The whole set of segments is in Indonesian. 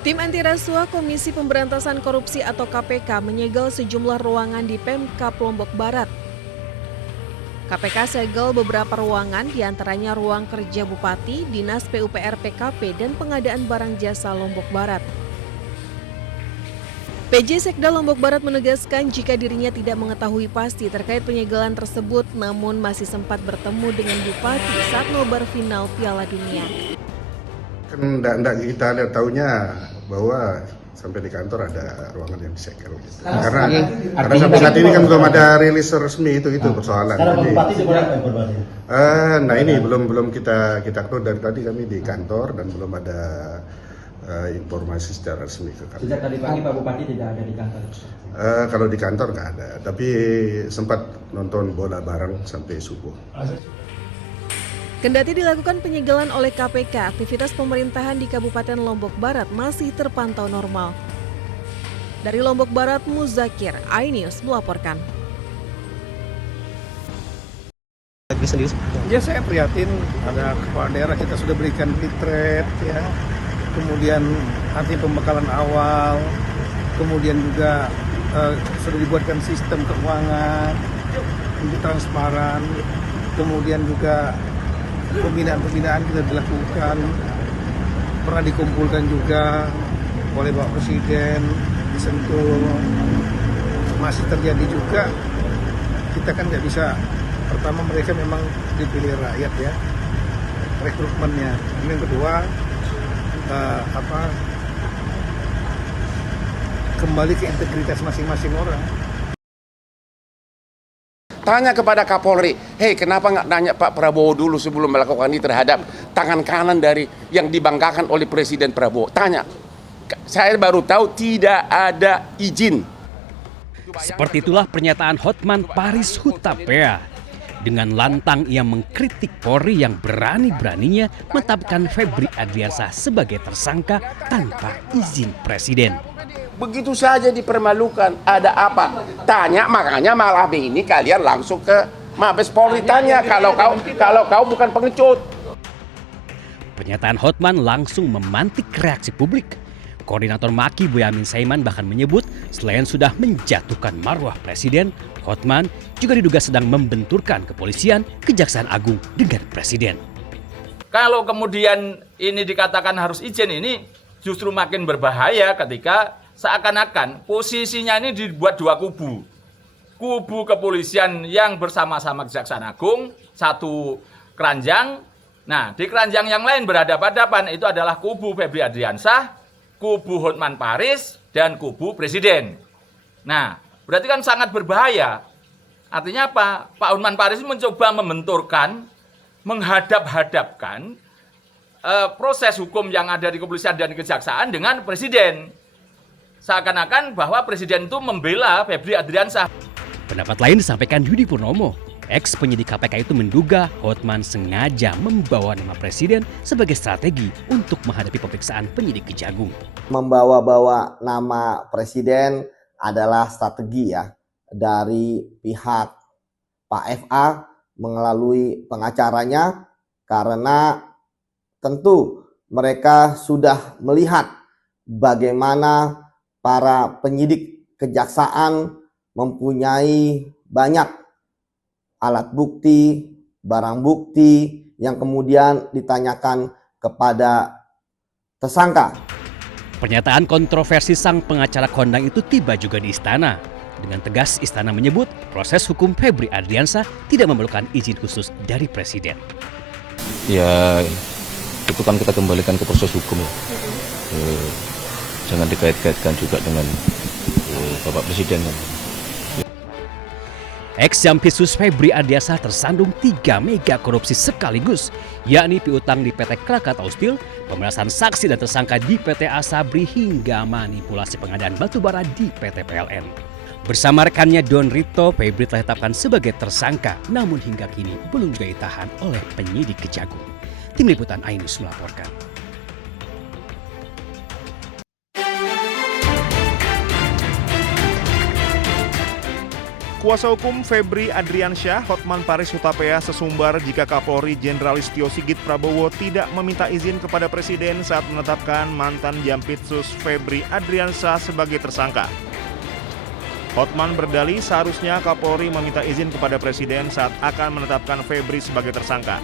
Tim anti rasuah Komisi Pemberantasan Korupsi atau KPK menyegel sejumlah ruangan di Pemkab Lombok Barat. KPK segel beberapa ruangan, diantaranya ruang kerja Bupati, Dinas PUPR PKP, dan pengadaan barang jasa Lombok Barat. PJ Sekda Lombok Barat menegaskan jika dirinya tidak mengetahui pasti terkait penyegelan tersebut, namun masih sempat bertemu dengan Bupati saat nobar final Piala Dunia. Kan enggak kita lihat taunya bahwa sampai di kantor ada ruangan yang disegel gitu. Karena sampai saat ini kan belum ada rilis resmi itu persoalan. Jadi, nah ini belum kita keluar dari tadi kami di kantor dan belum ada informasi secara resmi ke kami. Sejak tadi pagi Pak Bupati tidak ada di kantor? Kalau di kantor nggak ada, tapi sempat nonton bola bareng sampai subuh. Kendati dilakukan penyegelan oleh KPK, aktivitas pemerintahan di Kabupaten Lombok Barat masih terpantau normal. Dari Lombok Barat, Muzakir, iNews melaporkan. Ya, saya prihatin, ada kepala daerah kita sudah berikan retreat, ya, kemudian nanti pembekalan awal, kemudian juga sudah dibuatkan sistem keuangan untuk transparan, kemudian juga pembinaan kita dilakukan, pernah dikumpulkan juga oleh Bapak Presiden di Sentul, masih terjadi juga. Kita kan nggak bisa, pertama mereka memang dipilih rakyat ya, rekrutmennya. Yang kedua, kembali ke integritas masing-masing orang. Tanya kepada Kapolri, hei kenapa nggak nanya Pak Prabowo dulu sebelum melakukan ini terhadap tangan kanan dari yang dibanggakan oleh Presiden Prabowo. Tanya, saya baru tahu tidak ada izin. Seperti itulah pernyataan Hotman Paris Hutapea. Dengan lantang ia mengkritik Polri yang berani-beraninya menetapkan Febri Adriansah sebagai tersangka tanpa izin Presiden. Begitu saja dipermalukan, ada apa? Tanya, makanya malam ini kalian langsung ke Mabes Polri tanya kalau kau bukan pengecut. Pernyataan Hotman langsung memantik reaksi publik. Koordinator Maki Boyamin Saiman bahkan menyebut selain sudah menjatuhkan marwah Presiden, Hotman juga diduga sedang membenturkan kepolisian, Kejaksaan Agung dengan Presiden. Kalau kemudian ini dikatakan harus izin, ini justru makin berbahaya ketika seakan-akan posisinya ini dibuat dua kubu. Kubu kepolisian yang bersama-sama Kejaksaan Agung, satu keranjang. Nah, di keranjang yang lain berhadapan-hadapan itu adalah kubu Febri Adriansah, kubu Hotman Paris, dan kubu Presiden. Nah, berarti kan sangat berbahaya. Artinya apa? Pak Hotman Paris mencoba membenturkan, menghadap-hadapkan proses hukum yang ada di kepolisian dan kejaksaan dengan Presiden. Seakan-akan bahwa Presiden itu membela Febri Adriansah. Pendapat lain disampaikan Yudi Purnomo. Ex penyidik KPK itu menduga Hotman sengaja membawa nama Presiden sebagai strategi untuk menghadapi pemeriksaan penyidik Kejagung. Membawa-bawa nama Presiden adalah strategi ya dari pihak Pak FA melalui pengacaranya, karena tentu mereka sudah melihat bagaimana para penyidik kejaksaan mempunyai banyak alat bukti, barang bukti yang kemudian ditanyakan kepada tersangka. Pernyataan kontroversi sang pengacara kondang itu tiba juga di istana. Dengan tegas istana menyebut proses hukum Febri Adriansah tidak memerlukan izin khusus dari Presiden. Ya, itu kan kita kembalikan ke proses hukum ya. Jangan dikait-kaitkan juga dengan Bapak Presiden. Ex-Jampisus Febri Adriansah tersandung 3 mega korupsi sekaligus, yakni piutang di PT Krakatau Steel, pemerasan saksi dan tersangka di PT Asabri hingga manipulasi pengadaan batubara di PT PLN. Bersama rekannya Don Rito, Febri telah ditetapkan sebagai tersangka, namun hingga kini belum juga ditahan oleh penyidik Kejagung. Tim Liputan iNews melaporkan. Kuasa hukum Febri Adriansyah, Hotman Paris Hutapea sesumbar jika Kapolri Jenderal Listio Sigit Prabowo tidak meminta izin kepada Presiden saat menetapkan mantan Jampitsus Febri Adriansyah sebagai tersangka. Hotman berdalih seharusnya Kapolri meminta izin kepada Presiden saat akan menetapkan Febri sebagai tersangka.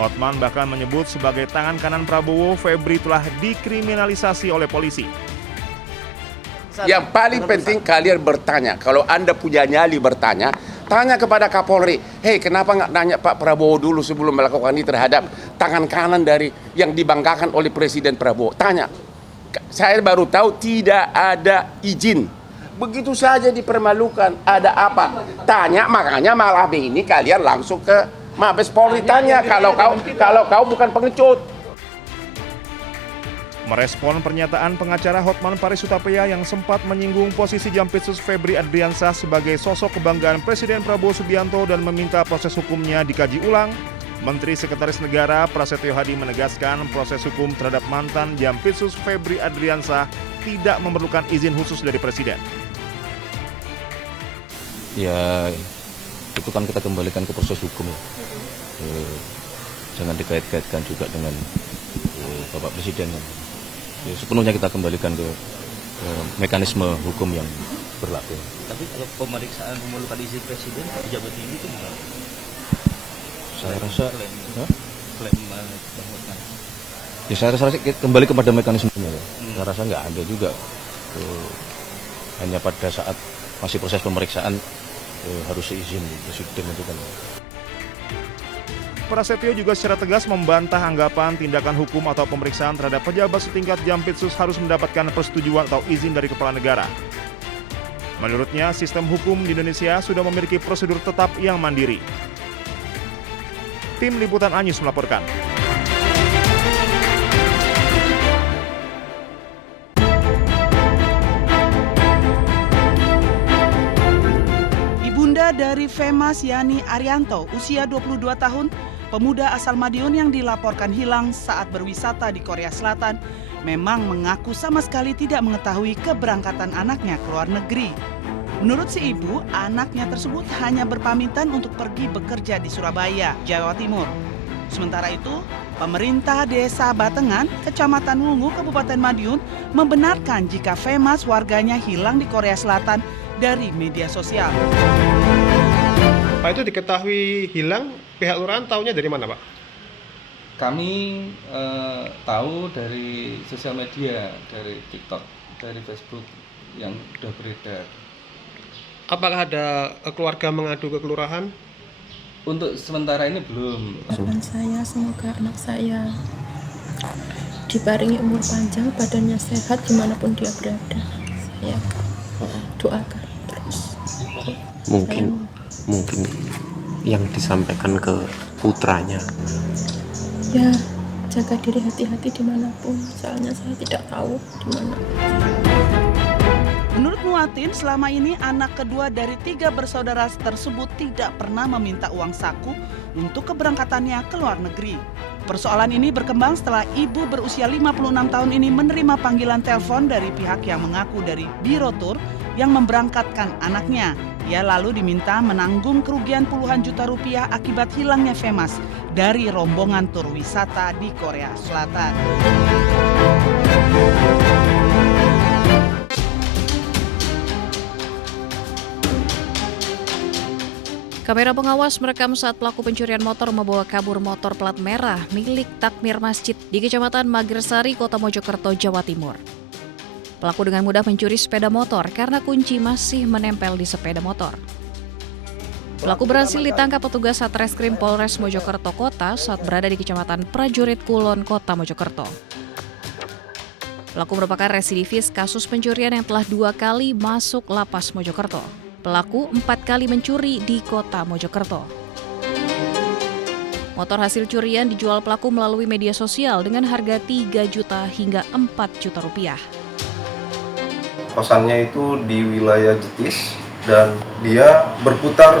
Hotman bahkan menyebut sebagai tangan kanan Prabowo, Febri telah dikriminalisasi oleh polisi. Yang paling penting kalian bertanya, kalau Anda punya nyali bertanya, tanya kepada Kapolri, hei kenapa nggak nanya Pak Prabowo dulu sebelum melakukan ini terhadap tangan kanan dari yang dibanggakan oleh Presiden Prabowo. Tanya, saya baru tahu tidak ada izin. Begitu saja dipermalukan, ada apa? Tanya, makanya malam ini kalian langsung ke Mabes Polri tanya kalau kau bukan pengecut. Merespon pernyataan pengacara Hotman Paris Hutapea yang sempat menyinggung posisi Jampitsus Febri Adriansyah sebagai sosok kebanggaan Presiden Prabowo Subianto dan meminta proses hukumnya dikaji ulang, Menteri Sekretaris Negara Prasetyo Hadi menegaskan proses hukum terhadap mantan Jampitsus Febri Adriansyah tidak memerlukan izin khusus dari Presiden. Ya, itu kan kita kembalikan ke proses hukum ya. Jangan dikait-kaitkan juga dengan Bapak Presiden. Ya, sepenuhnya kita kembalikan ke mekanisme hukum yang berlaku. Tapi kalau pemeriksaan memerlukan izin Presiden, pejabat tinggi itu gimana? Saya rasa Klaim ya saya rasa kembali kepada mekanismenya ya. Saya rasa nggak ada juga hanya pada saat masih proses pemeriksaan harus izin Presiden itu kan. Prasetyo juga secara tegas membantah anggapan tindakan hukum atau pemeriksaan terhadap pejabat setingkat Jampitsus harus mendapatkan persetujuan atau izin dari kepala negara. Menurutnya, sistem hukum di Indonesia sudah memiliki prosedur tetap yang mandiri. Tim Liputan Anyus melaporkan. Ibunda dari Femas Yani Arianto, usia 22 tahun, pemuda asal Madiun yang dilaporkan hilang saat berwisata di Korea Selatan, memang mengaku sama sekali tidak mengetahui keberangkatan anaknya ke luar negeri. Menurut si ibu, anaknya tersebut hanya berpamitan untuk pergi bekerja di Surabaya, Jawa Timur. Sementara itu, pemerintah Desa Batengan, Kecamatan Wungu, Kabupaten Madiun, membenarkan jika Femas warganya hilang di Korea Selatan dari media sosial. Pak, itu diketahui hilang, pihak lurahan tahunya dari mana, Pak? Kami tahu dari sosial media, dari TikTok, dari Facebook yang sudah beredar. Apakah ada keluarga mengadu ke kelurahan? Untuk sementara ini belum. Harapan saya semoga anak saya diparingi umur panjang, badannya sehat dimanapun dia berada. Saya doakan terus. Mungkin yang disampaikan ke putranya. Ya, jaga diri, hati-hati dimanapun. Soalnya saya tidak tahu di mana. Menurut Muatin, selama ini anak kedua dari 3 bersaudara tersebut tidak pernah meminta uang saku untuk keberangkatannya ke luar negeri. Persoalan ini berkembang setelah ibu berusia 56 tahun ini menerima panggilan telepon dari pihak yang mengaku dari Biro Tur yang memberangkatkan anaknya. Ia lalu diminta menanggung kerugian puluhan juta rupiah akibat hilangnya Femas dari rombongan tur wisata di Korea Selatan. Kamera pengawas merekam saat pelaku pencurian motor membawa kabur motor plat merah milik takmir masjid di Kecamatan Magersari, Kota Mojokerto, Jawa Timur. Pelaku dengan mudah mencuri sepeda motor karena kunci masih menempel di sepeda motor. Pelaku berhasil ditangkap petugas Satreskrim Polres Mojokerto Kota saat berada di Kecamatan Prajurit Kulon, Kota Mojokerto. Pelaku merupakan residivis kasus pencurian yang telah 2 kali masuk lapas Mojokerto. Pelaku 4 kali mencuri di Kota Mojokerto. Motor hasil curian dijual pelaku melalui media sosial dengan harga 3 juta hingga 4 juta rupiah. Kosannya itu di wilayah Jetis dan dia berputar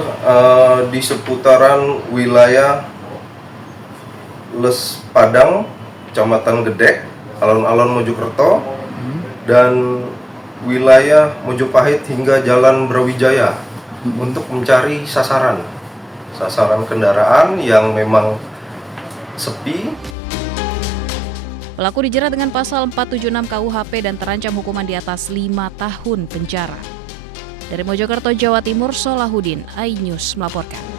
di seputaran wilayah Les Padang, Kecamatan Gedek, alun-alun Mojokerto, dan wilayah Mojopahit hingga Jalan Brawijaya. untuk mencari sasaran kendaraan yang memang sepi. Pelaku dijerat dengan pasal 476 KUHP dan terancam hukuman di atas 5 tahun penjara. Dari Mojokerto, Jawa Timur, Solahuddin, iNews melaporkan.